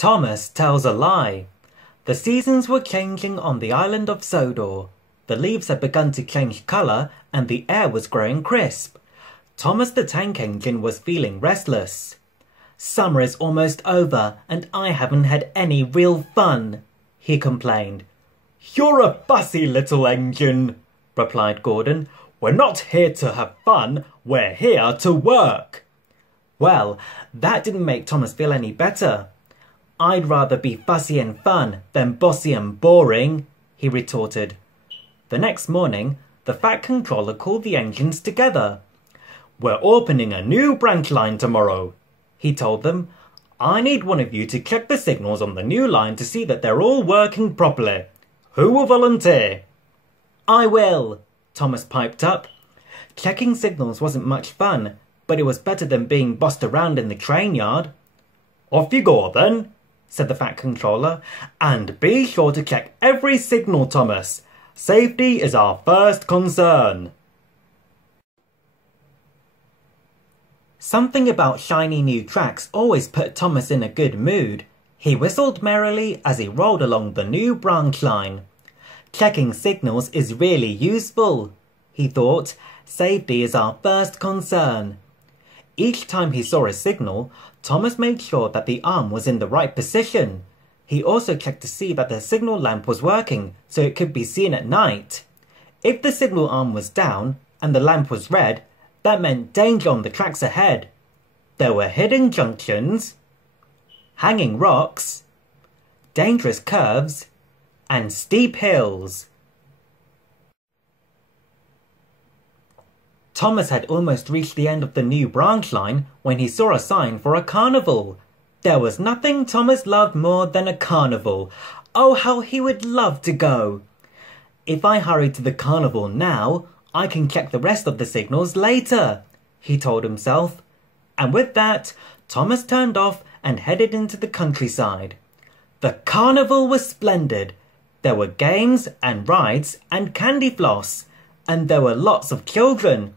Thomas tells a lie. The seasons were changing on the island of Sodor. The leaves had begun to change colour and the air was growing crisp. Thomas the Tank Engine was feeling restless. "Summer is almost over and I haven't had any real fun," he complained. "You're a fussy little engine," replied Gordon. "We're not here to have fun, we're here to work." Well, that didn't make Thomas feel any better. "I'd rather be fussy and fun than bossy and boring," he retorted. The next morning, the Fat Controller called the engines together. "We're opening a new branch line tomorrow," he told them. "I need one of you to check the signals on the new line to see that they're all working properly. Who will volunteer?" "I will," Thomas piped up. Checking signals wasn't much fun, but it was better than being bossed around in the train yard. "Off you go then," said the Fat Controller. "And be sure to check every signal, Thomas. Safety is our first concern." Something about shiny new tracks always put Thomas in a good mood. He whistled merrily as he rolled along the new branch line. "Checking signals is really useful," he thought. "Safety is our first concern." Each time he saw a signal, Thomas made sure that the arm was in the right position. He also checked to see that the signal lamp was working so it could be seen at night. If the signal arm was down and the lamp was red, that meant danger on the tracks ahead. There were hidden junctions, hanging rocks, dangerous curves, and steep hills. Thomas had almost reached the end of the new branch line when he saw a sign for a carnival. There was nothing Thomas loved more than a carnival. Oh, how he would love to go! "If I hurry to the carnival now, I can check the rest of the signals later," he told himself. And with that, Thomas turned off and headed into the countryside. The carnival was splendid. There were games and rides and candy floss, and there were lots of children.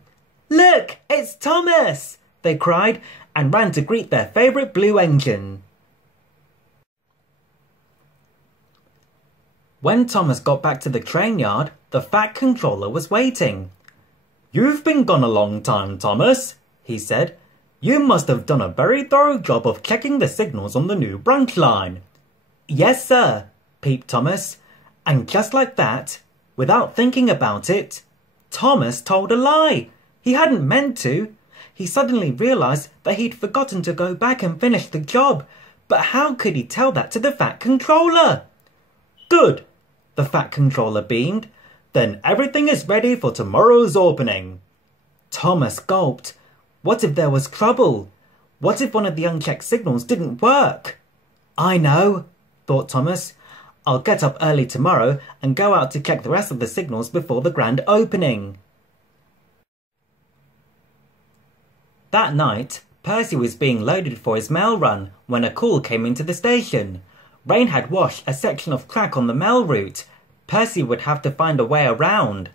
"Look, it's Thomas!" they cried and ran to greet their favourite blue engine. When Thomas got back to the train yard, the Fat Controller was waiting. "You've been gone a long time, Thomas," he said. "You must have done a very thorough job of checking the signals on the new branch line." "Yes, sir," peeped Thomas. And just like that, without thinking about it, Thomas told a lie. He hadn't meant to. He suddenly realised that he'd forgotten to go back and finish the job. But how could he tell that to the Fat Controller? "Good," the Fat Controller beamed. "Then everything is ready for tomorrow's opening." Thomas gulped. What if there was trouble? What if one of the unchecked signals didn't work? "I know," thought Thomas. "I'll get up early tomorrow and go out to check the rest of the signals before the grand opening." That night, Percy was being loaded for his mail run when a call came into the station. Rain had washed a section of track on the mail route. Percy would have to find a way around.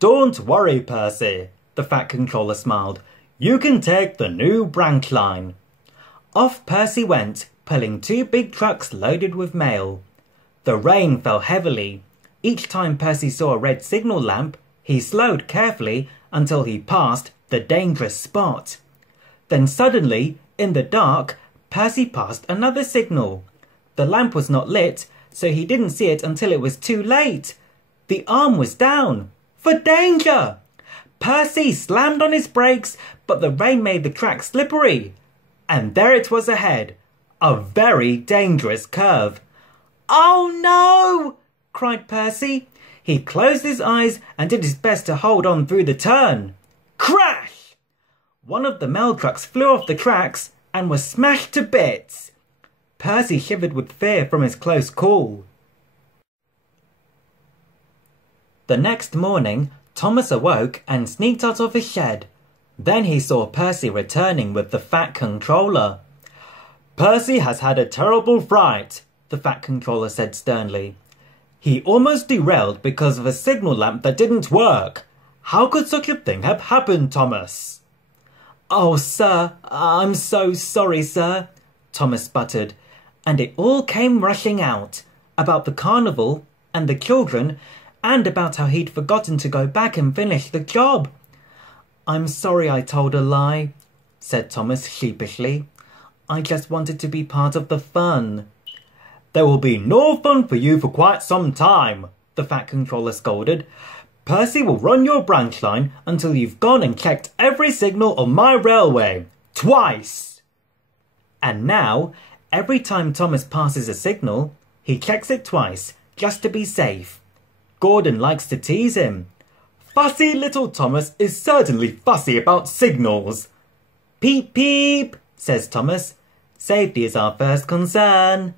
"Don't worry, Percy," the Fat Controller smiled. "You can take the new branch line." Off Percy went, pulling 2 big trucks loaded with mail. The rain fell heavily. Each time Percy saw a red signal lamp, he slowed carefully until he passed the dangerous spot. Then suddenly, in the dark, Percy passed another signal. The lamp was not lit, so he didn't see it until it was too late. The arm was down. For danger! Percy slammed on his brakes, but the rain made the track slippery. And there it was ahead, a very dangerous curve. "Oh no!" cried Percy. He closed his eyes and did his best to hold on through the turn. Crash! One of the mail trucks flew off the tracks and was smashed to bits. Percy shivered with fear from his close call. The next morning, Thomas awoke and sneaked out of his shed. Then he saw Percy returning with the Fat Controller. "Percy has had a terrible fright," the Fat Controller said sternly. "He almost derailed because of a signal lamp that didn't work. How could such a thing have happened, Thomas?" "Oh, sir, I'm so sorry, sir," Thomas sputtered. and it all came rushing out, about the carnival and the children, and about how he'd forgotten to go back and finish the job. "I'm sorry I told a lie," said Thomas sheepishly. "I just wanted to be part of the fun." "There will be no fun for you for quite some time," the Fat Controller scolded. "Percy will run your branch line until you've gone and checked every signal on my railway. Twice!" And now, every time Thomas passes a signal, he checks it twice, just to be safe. Gordon likes to tease him. "Fussy little Thomas is certainly fussy about signals." "Peep, peep," says Thomas. "Safety is our first concern."